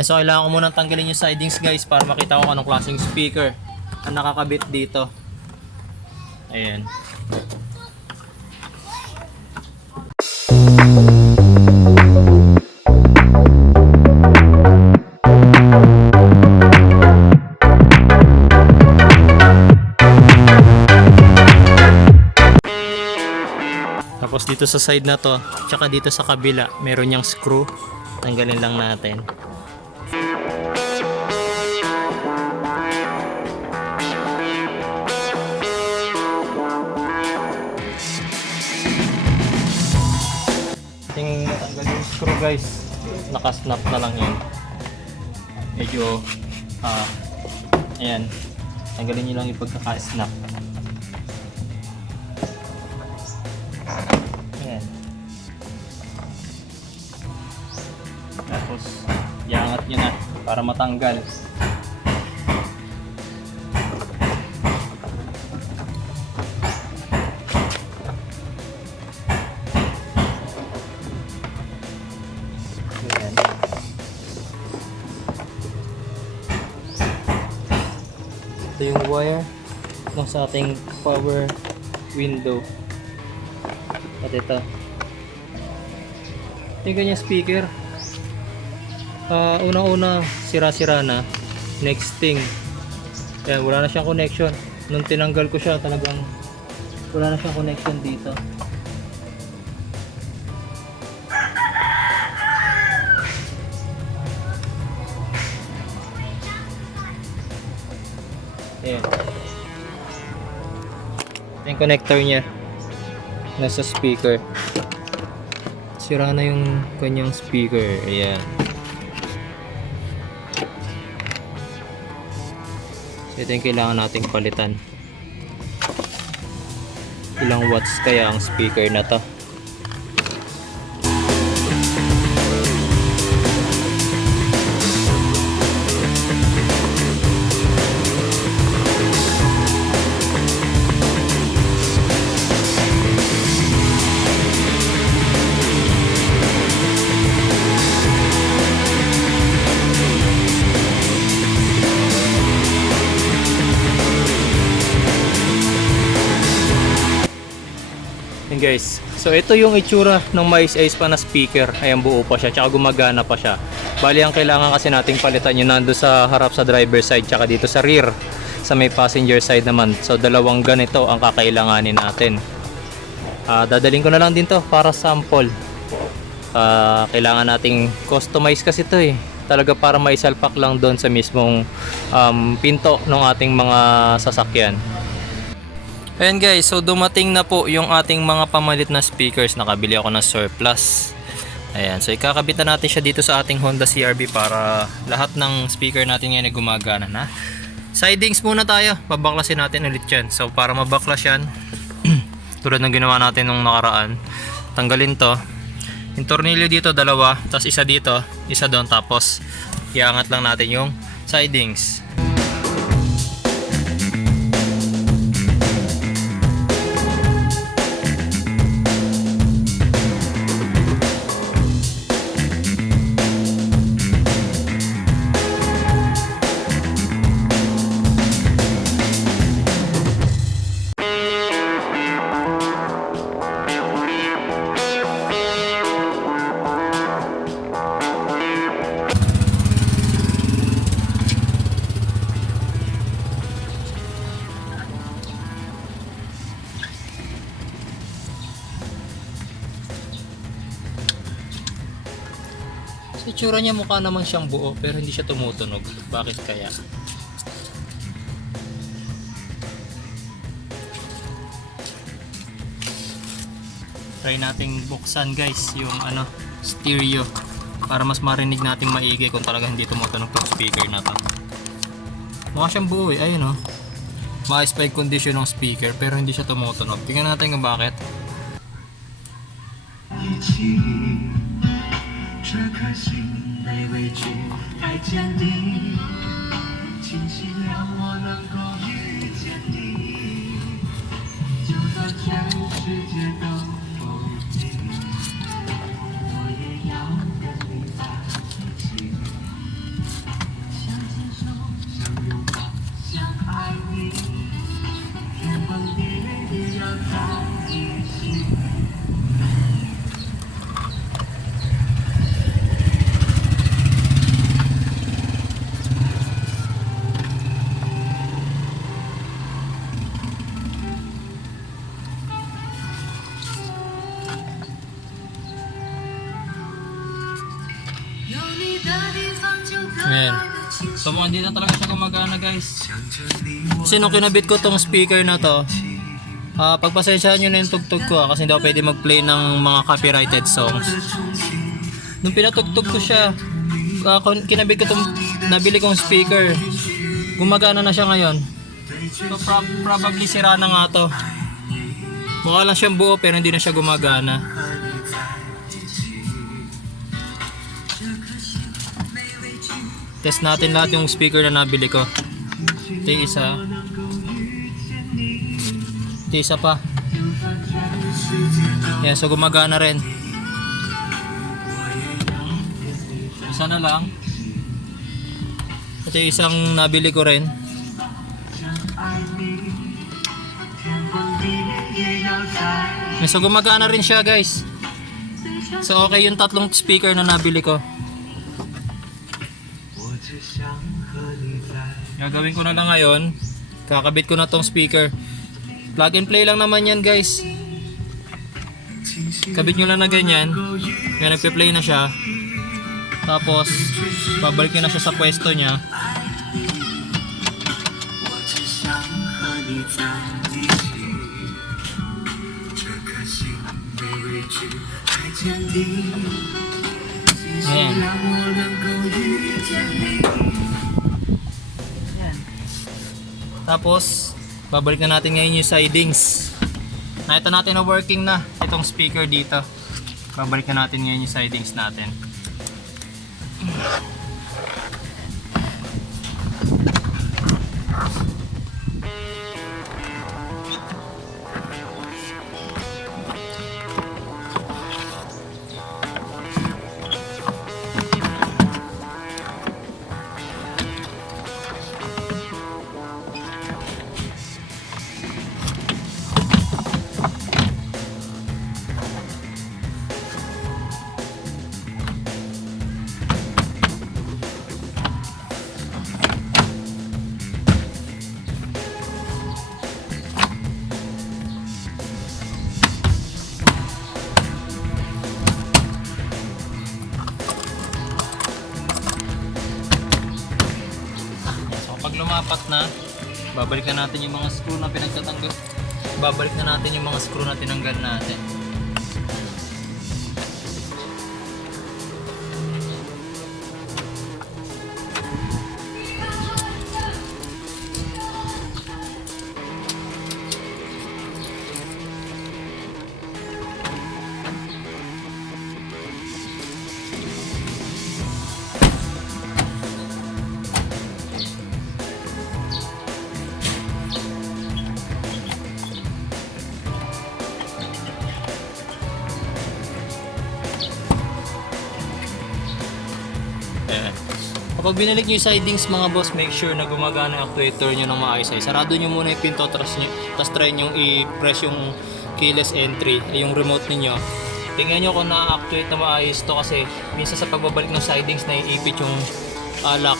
So kailangan ko munang tanggalin yung sidings guys para makita ko anong klaseng speaker ang nakakabit dito. Ayan. Tapos dito sa side na to, tsaka dito sa kabila, meron niyang screw. Tanggalin lang natin. Tingin natanggal yung screw guys. Nakasnap na lang yun. Medyo, ayan. Tanggalin nyo lang yung pagkaka-snap. Ayan. Tapos, iangat nyo na para matanggal. Ayan. Ito yung wire ng sa ating power window. At ito yung kanyang speaker. Unang-una sira-sira na. Next thing, ayan, wala na siyang connection. Nung tinanggal ko siya, talagang wala na siyang connection dito. Ayan. Yung connector niya nasa speaker. Sira na yung kanyang speaker. Ayan. So ito yung kailangan nating palitan. Ilang watts kaya ang speaker na to? Guys, so ito yung itsura ng mais pa na speaker. Ayan, buo pa siya, tsaka gumagana pa siya. Bali, ang kailangan kasi nating palitan yun nando sa harap sa driver side, tsaka dito sa rear sa may passenger side naman. So dalawang ganito ang kakailanganin natin. Dadaling ko na lang din to para sample. Kailangan nating customize kasi to eh, talaga para maisalpak lang doon sa mismong pinto ng ating mga sasakyan. Ayan guys, so dumating na po yung ating mga pamalit na speakers. Nakabili ako ng surplus. Ayan, so ikakabit na natin siya dito sa ating Honda CRV para lahat ng speaker natin ngayon ay gumagana na. Sidings muna tayo, babaklasin natin ulit yan. So para mabaklas yan, tulad ng ginawa natin nung nakaraan, tanggalin to. Yung tornilyo dito dalawa, tapos isa dito, isa doon, tapos iangat lang natin yung sidings. Sa itsura niya mukha naman siyang buo pero hindi siya tumutunog. Bakit kaya? Try nating buksan guys yung stereo para mas marinig natin maigi kung talaga hindi tumutunog tong speaker na to. Mukha siyang buo eh. Ayun oh. Maayos pa yung condition ng speaker pero hindi siya tumutunog. Tingnan natin kung bakit. 这颗心没畏惧，太坚定，庆幸让我能够遇见你，就算全世界都否定，我也要跟你在一起。Ayan. So mukhang hindi na talaga siya gumagana guys. Kasi nung kinabit ko tong speaker na to, pagpasensyahan nyo na yung tugtog ko kasi hindi ako pwede mag-play ng mga copyrighted songs. Nung pinatugtog ko siya, kinabit ko tong nabili kong speaker, gumagana na siya ngayon. So probably sira na nga to. Mukha lang siyang buo pero hindi na siya gumagana. Test natin lahat yung speaker na nabili ko. Ito yung isa. Ito isa pa. Yan, so gumagana rin. Isa na lang. Ito yung isang nabili ko rin. So gumagana rin siya guys. So okay yung tatlong speaker na nabili ko. Gagawin ko na lang ngayon, kakabit ko na tong speaker. Plug and play lang naman yan guys. Kabit nyo lang na ganyan. Kaya nagpe-play na siya. Tapos babalik nyo na siya sa pwesto nya. Ayan. Tapos babalik na natin ngayon yung sidings. Nakita natin na working na itong speaker dito. Babalik na natin ngayon yung sidings natin. Pag lumapat na, babalik na natin yung mga screw na pinagtatanggal. Babalik na natin yung mga screw na tinanggal natin. Kapag binalik nyo yung sidings mga boss, make sure na gumagana yung actuator nyo ng maayos ay. Sarado nyo muna yung pinto, tapos try nyo i-press yung keyless entry, yung remote ninyo. Tingnan nyo kung na-actuate na maayos to kasi minsan sa pagbabalik ng sidings na iipit yung lock.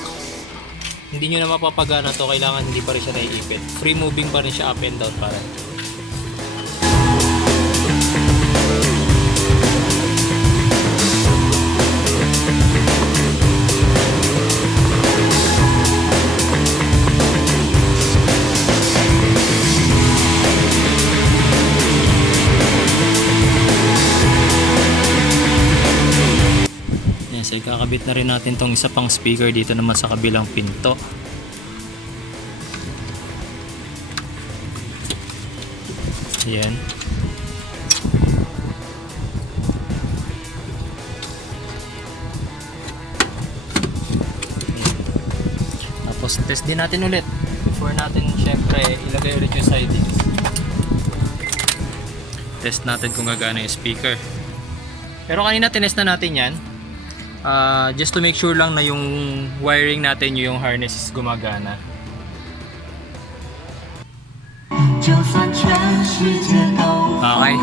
Hindi nyo na mapapagana to, kailangan hindi pa rin siya naiipit. Free moving pa rin siya up and down para. So ikakabit na rin natin tong isa pang speaker dito naman sa kabilang pinto. Ayan. Tapos test din natin ulit before natin syempre ilagay ulit yung sidings. Test natin kung gagana yung speaker. Pero kanina tinest na natin yan. Just to make sure lang na yung wiring natin, yung harness is gumagana. Okay.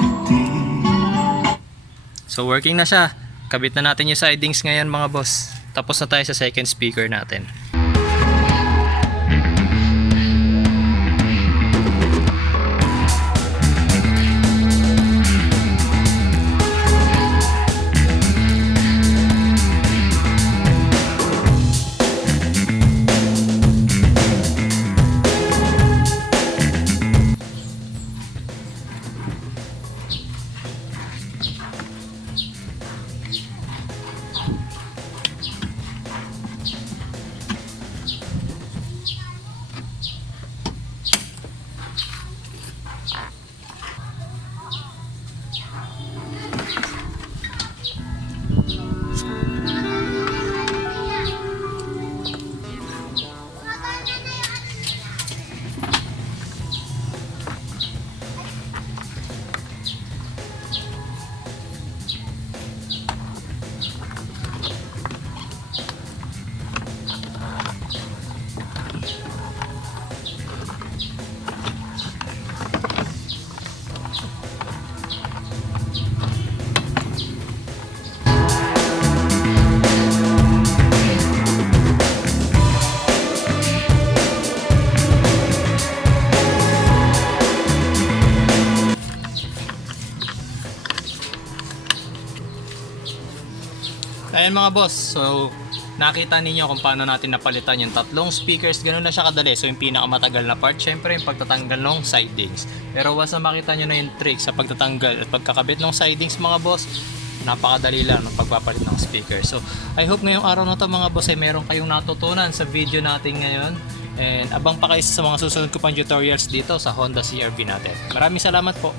So working na siya. Kabit na natin yung sidings ngayon mga boss. Tapos na tayo sa second speaker natin. ayan mga boss, so nakita ninyo kung paano natin napalitan yung tatlong speakers. Ganun na siya kadali. So yung pinakamatagal na part, syempre yung pagtatanggal ng sidings. Pero once na makita nyo na yung trick sa pagtatanggal at pagkakabit ng sidings mga boss, napakadali lang ng pagpapalit ng speaker. So I hope ngayong araw na to mga boss ay meron kayong natutunan sa video natin ngayon. And abang pa kayo sa mga susunod ko pang tutorials dito sa Honda CRV natin. Maraming salamat po.